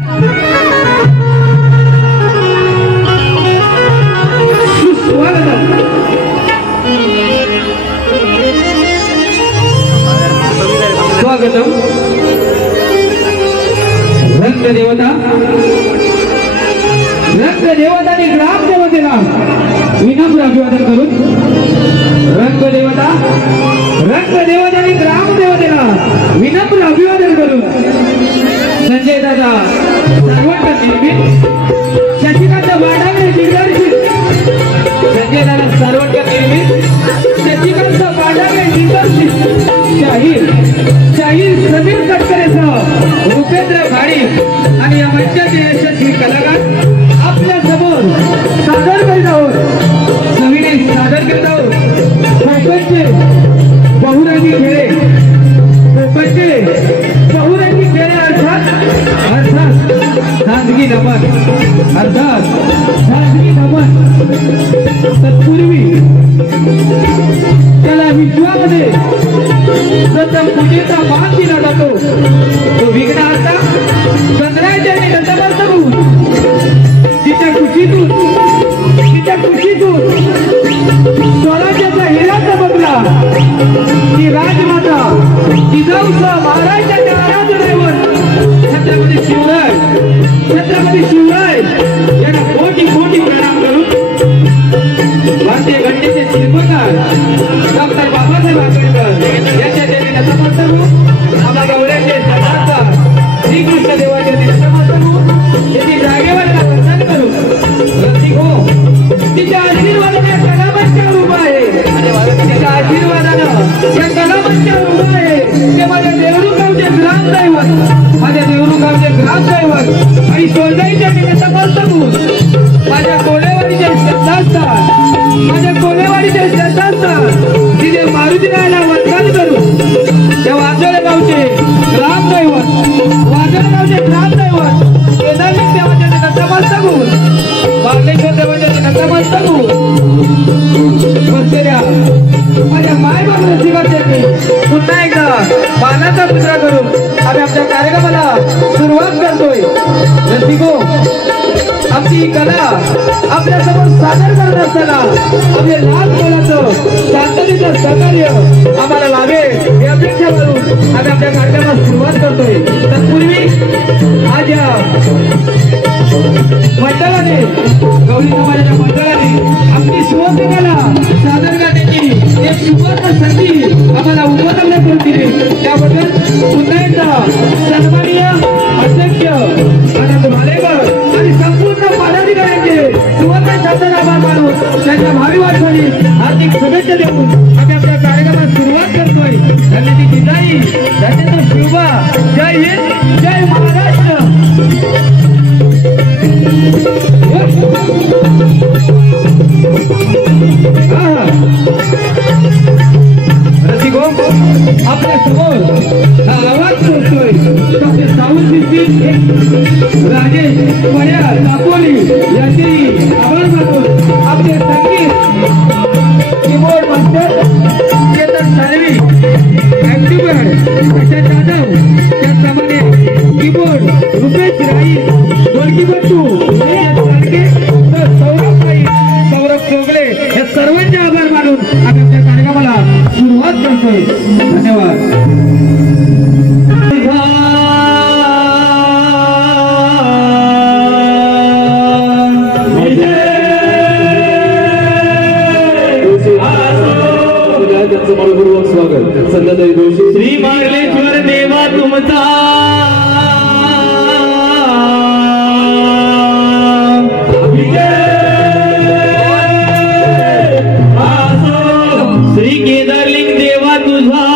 स्वागतम रंग देवता आणि ग्राम देवतेला विनम्र अभिवादन करून रंगदेवता आणि ग्राम देवतेला विनम्र अभिवादन करून संजय दादा सर्वंट निर्मित शशिकांत बाडावे दिग्दर्शित संजय दादा सर्वंट निर्मित शशिकांत बाडावे दिग्दर्शित शाहीर समीर तटकरेसह रुपेंद्र घाडी आणि या मंचाचे यशस्वी कलाकार आपल्या समोर सादर करीत आहोत कोकणचे बहुरंगी खेळ अर्थात खाजगी नमन तत्पूर्वी त्याला विश्वामध्ये प्रथम पूजेचा मान दिला जातो तो विघ्नहर्ता चंद्राच्या नतमस्तक तिच्या कुशीतून स्वराज्याचा हिरा चमकला ती राजमाता जिजाऊचा महाराजांच्या आराधनेवर छत्रपती शिवराय यांना कोटी प्रणाम करून भारतीय घटनेचे शिल्पकार डॉक्टर बाबासाहेब आंबेडकर यांच्या देवी नतमस्तक होऊन आम्हा गौऱ्यांचे सदाचार श्रीकृष्ण देवाच्या नतमस्तक होऊन त्यांनी जागेवर वंदन करून रसिक हो तिच्या आशीर्वादाने कलामंचावर उभा आहे तिच्या आशीर्वादानं या कलामंचावर उभा आहे ते माझ्या देवरुगावचे ग्रामदैवत आणि सोलजाईच्या नतमस्तक होऊन माझ्या कोलेवाडीचे श्रद्धास्थान तिथे मारुतीरायाला वंदन करून त्या वाजळगावचे ग्रामदैवत केदारनाथ देवाच्या नतमस्तक होऊन बागलेश्वर देवाच्या नतमस्तक होऊन बसलेल्या माझ्या मायबाप रसिकांनी पुन्हा एकदा मानाचा पुत्र करून आम्ही आमच्या कार्यक्रमाला सुरुवात करतोय। रसिको आमची कला आपल्या समोर सादर करत असताना आपले लाख मोलाचं शांततेचं सहकार्य आम्हाला लाभेल ही अपेक्षा करून आम्ही आपल्या कार्यक्रमाला सुरुवात करतोय। तत्पूर्वी आज या मंडळाने गौरी समाजाच्या मंडळाने आपली शिवसेनेला सादर करण्याची एक सुवर्ण संधी आम्हाला उपलब्ध करून दिली त्याबद्दल पुन्हा एकदा सन्माननीय अध्यक्ष आनंद भालेकर आणि संपूर्ण पदाधिकाऱ्यांचे सुवर्ण शब्दात आभार मानून त्यांच्या भावी वाटचालीस हार्दिक शुभेच्छा देऊन आम्ही आपल्या कार्यक्रमाला सुरुवात करतोय। धन्यवाद जिजाई, धन्यवाद शिवबा, जय हिंद, जय महाराष्ट्र। रसिको आपल्या समोर आवाज करतोय डॉक्टर सावंत राजेश पड्या दापोली यांची आभार मानून आपले संगीत keyboard master Chetan Salvi active Prashant Jadhav त्याचप्रमाणे कीबोर्ड रुपेश राई गोलकीपटू सौरभ चोगले या सर्वांचे आभार मानून आम्ही आपल्या कार्यक्रमाला सुरुवात करतोय। धन्यवाद। मनपूर्वक स्वागत संध्याताई जोशी श्री मार्लेश्वर देवा तुमचा श्री केदारलिंग देवा तुझा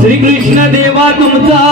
श्री कृष्ण देवा तुमचा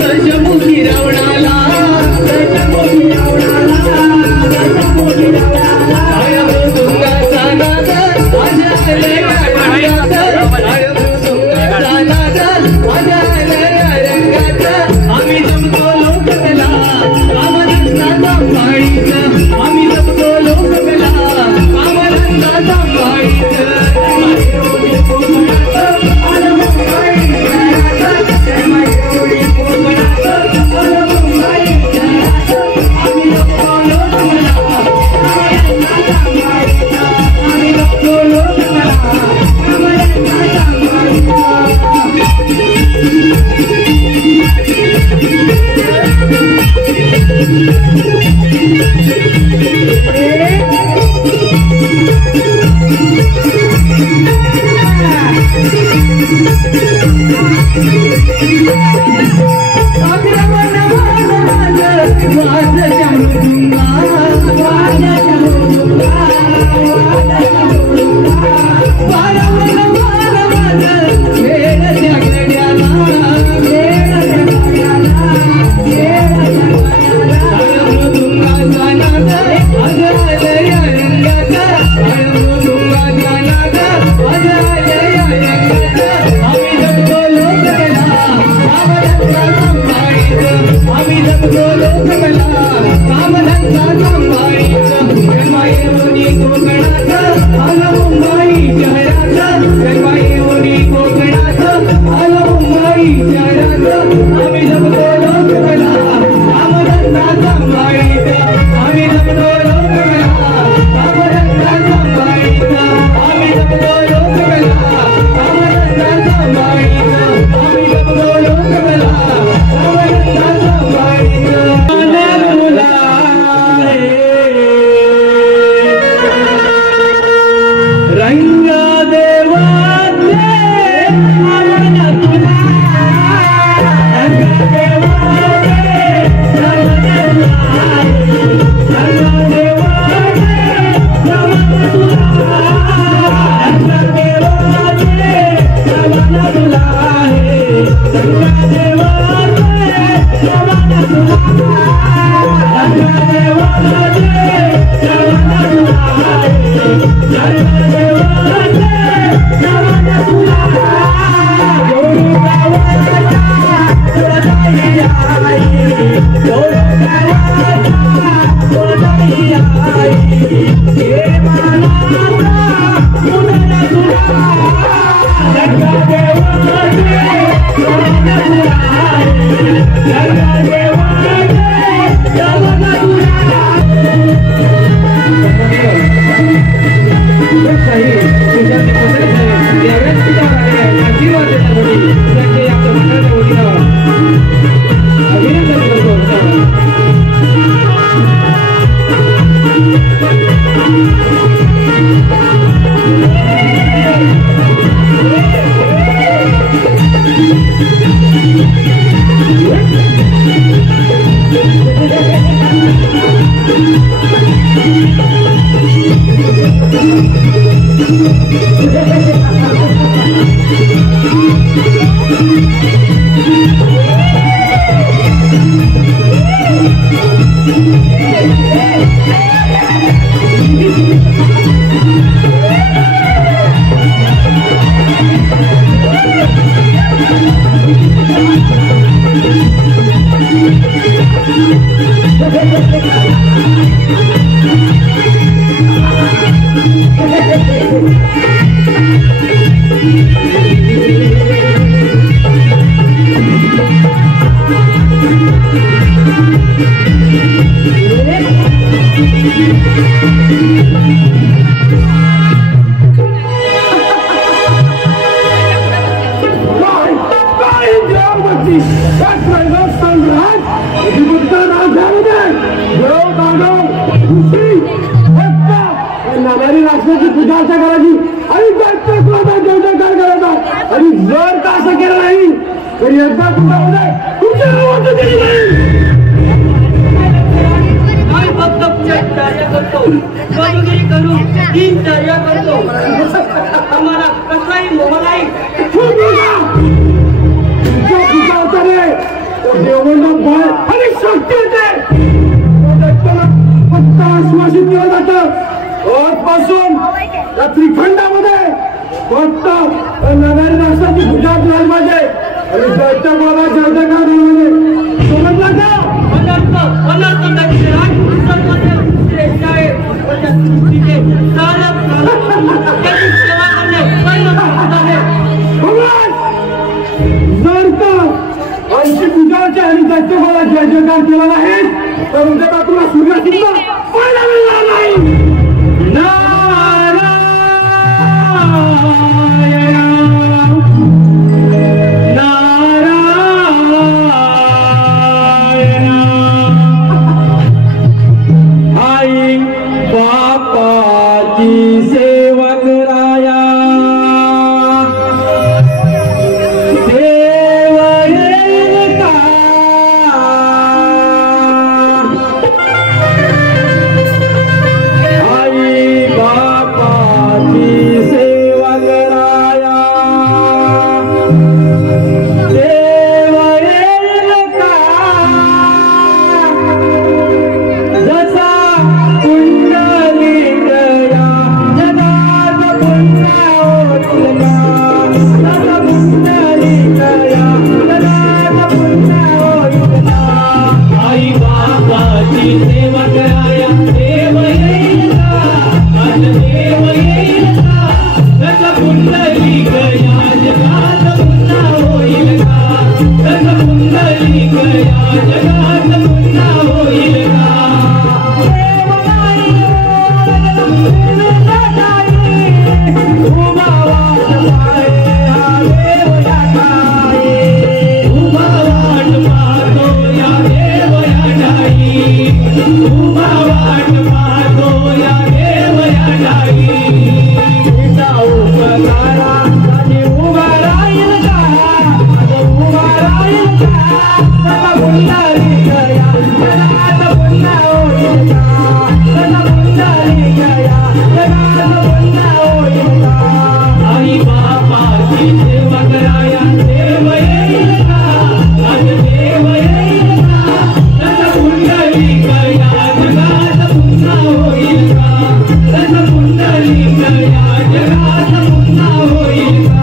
दशमुखी रवणाला सेवा कराया देव येईल का आज देव येईल का रस पुंडलिक या जगात पुन्हा होईल का रस पुंडलिक या जगात पुन्हा होईल का देव नाही उभा वाट पाहे हा देव याठाई उभा वाट पाहतो या देव याठाई उभा वाट पाहतो या देव याठाई सीता उपकारा आणि उभा राहील का उभा राहील का त्याला पुंडलिक या जगात पुन्हा होईल का त्याला पुंडलिक या जगात पुन्हा होईल का आई बापाची सेवा कराया देव येईल का आज देव येईल का त्याला पुंडलिक या जगात पुन्हा होईल का त्याला पुंडलिक या जगात पुन्हा होईल का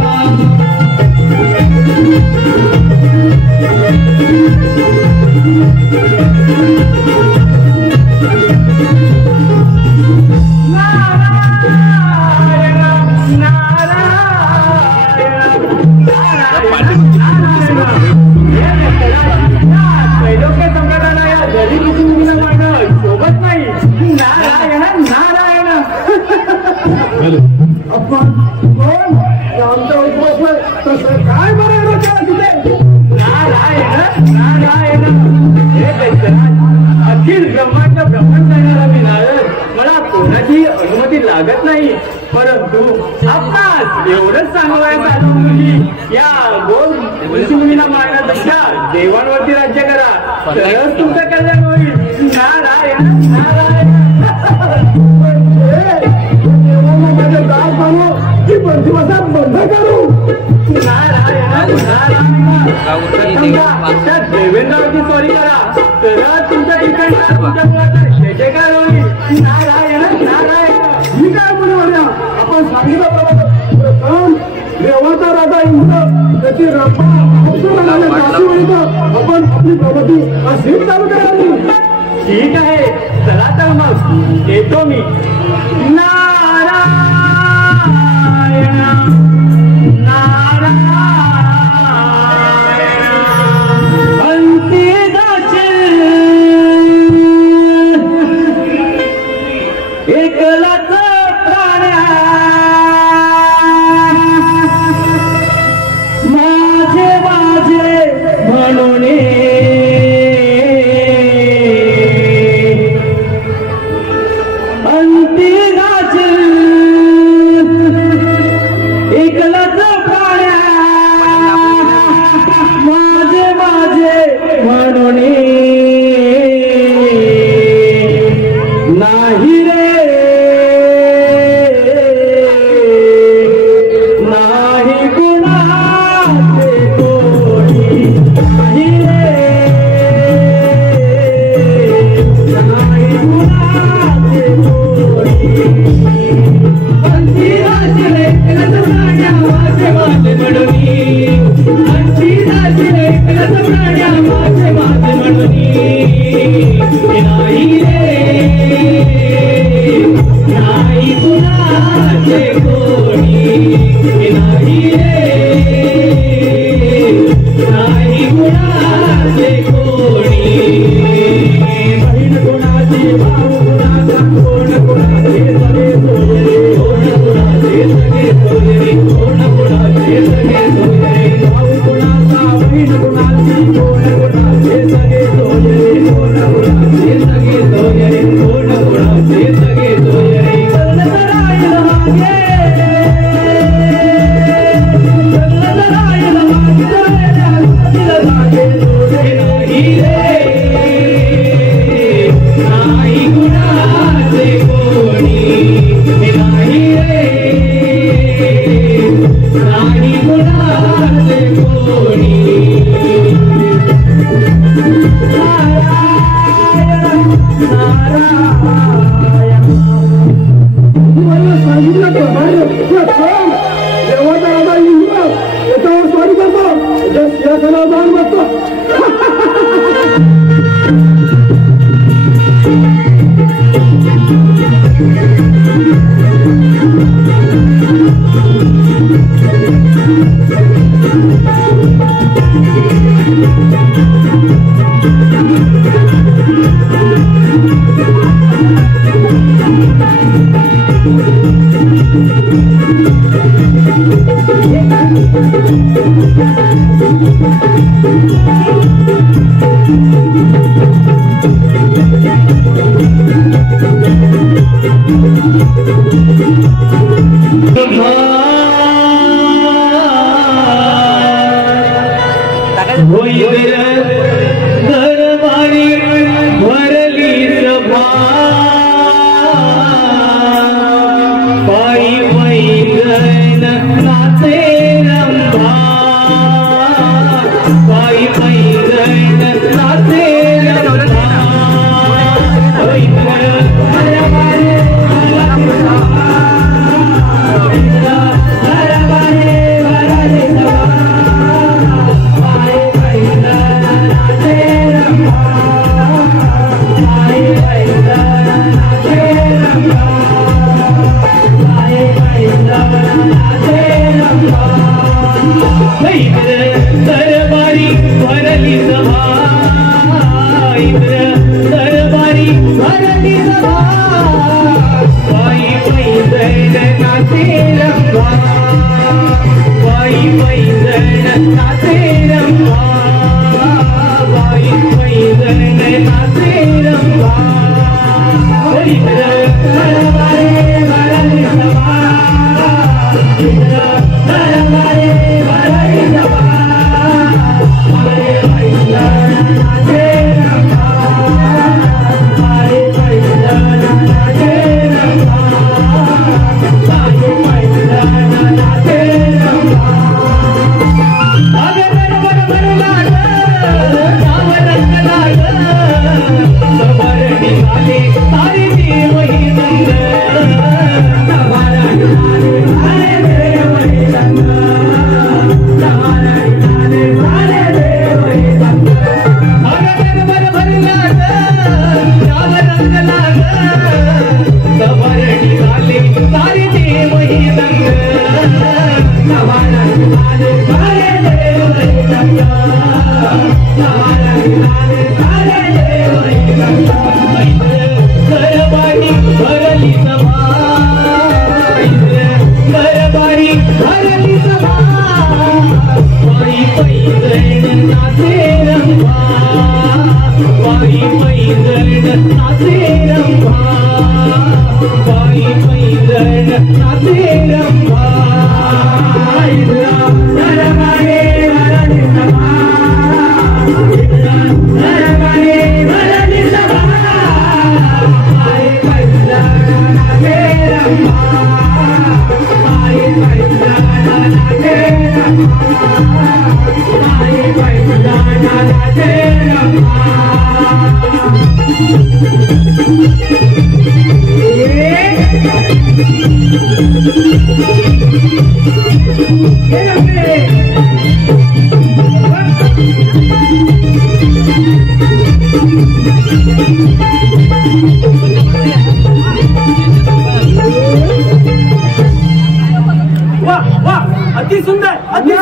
अखिल ब्रह्मांड भ्रमण करणारा मी नारद मला कोणाची अनुमती लागत नाही परंतु आपणास एवढंच सांगवायचं आलो मुली या गोल ऋषीमुनीला मारण्यापेक्षा देवांवरती राज्य करा तरच तुमचं कल्याण होईल नारायण नारायण माझं गाव सांगू की प्रतिमाचा बंद करू नारायण नारायण देवेंद्रावरती सॉरी करा तरच तुमच्या ठिकाणी तुमच्या मुलाचा जय काय होईल नारायण नारायण ही काय म्हणूया आपण सांगितल्याप्रमाणे प्रथम देवाचा राजा इंद्र त्याची रंभा आपण आपली प्रगती अशी चालू करावी ठीक आहे चला तर मग येतो मी नारायण नारायण अंतिदाचे एकलाच प्राण्या माझे माझे म्हणून अंतिदाचे एकलाच प्राण्या माझे माझे म्हणून नाही रे नाही गुणाचे कोणी नाही रे नाही गुणाचे कोणी अंतिदाचे एकलाच प्राण्या माझे माझे म्हणून अंतिदाचे एकलाच प्राण्या माझे माझे म्हणून नाही रे नाही गुणाचे कोणी नाही रे नाही गुणाचे कोणी बहीण गुणाची भाऊ गुणाचा कोण गुणाचे सगळे सोयरे कोण गुणाचे सगळे सोयरे कोण गुणाचे सगळे सोयरे भाऊ गुणाचा बहीण गुणाची कोण गुणाचे सगळे सोयरे कोण गुणाचे सगळे सोयरे कोण गुणाचे सगळे सोयरे चलतरायला मागे चलतरायला मागे नाही रे नाही गुणाचे कोणी नाही रे नाही गुणाचे कोणी अति सुंदर अति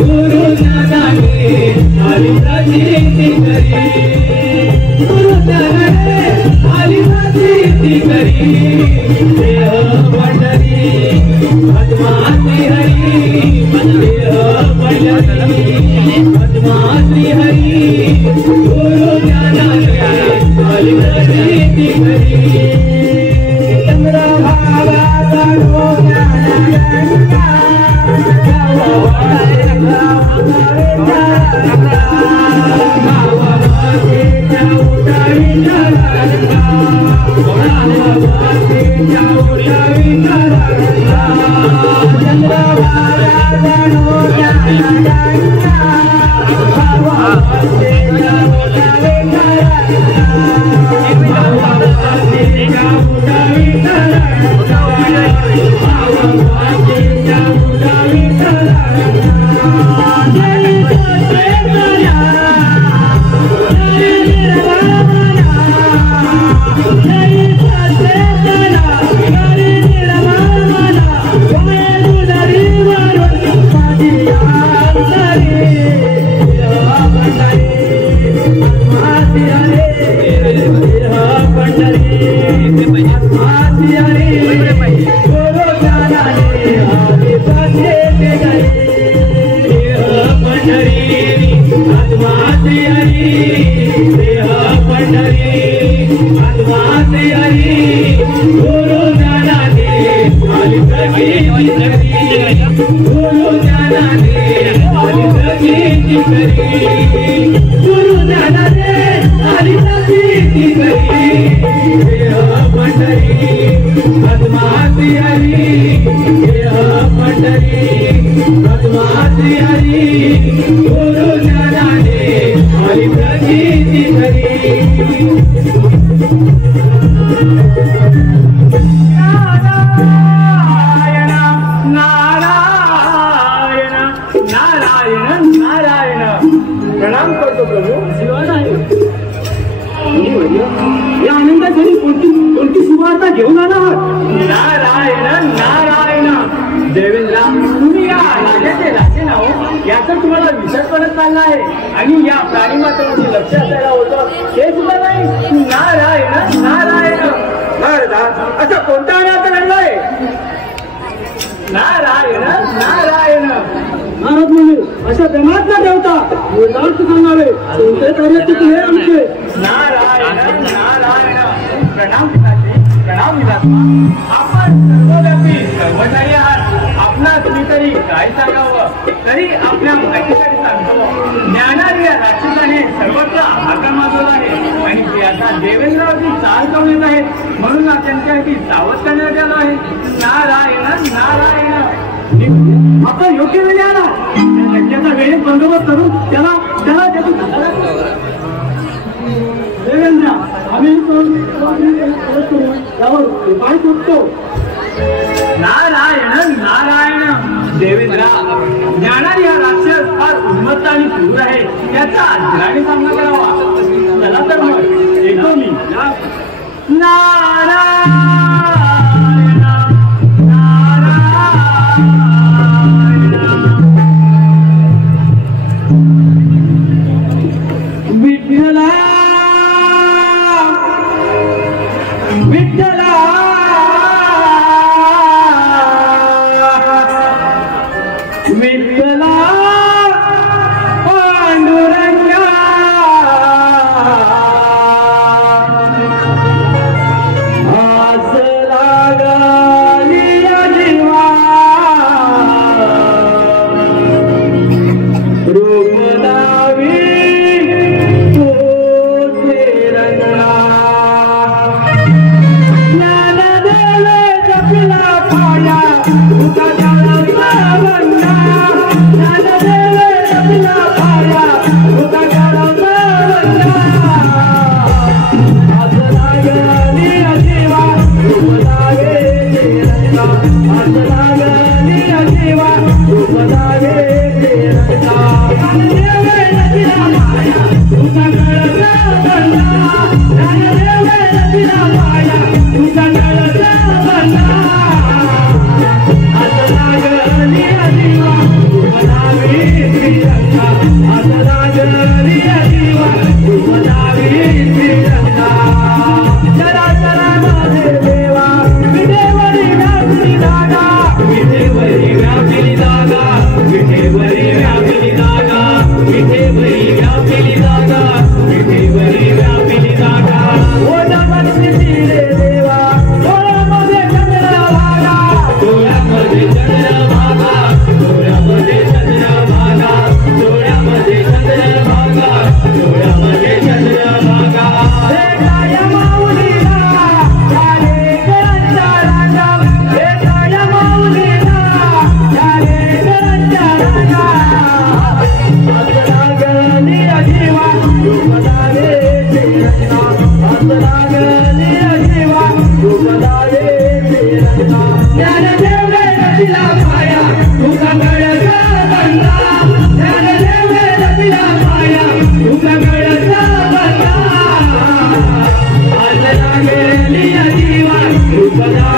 गुरु नानक हरि प्रतीति करी Adonai,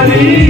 स्वामी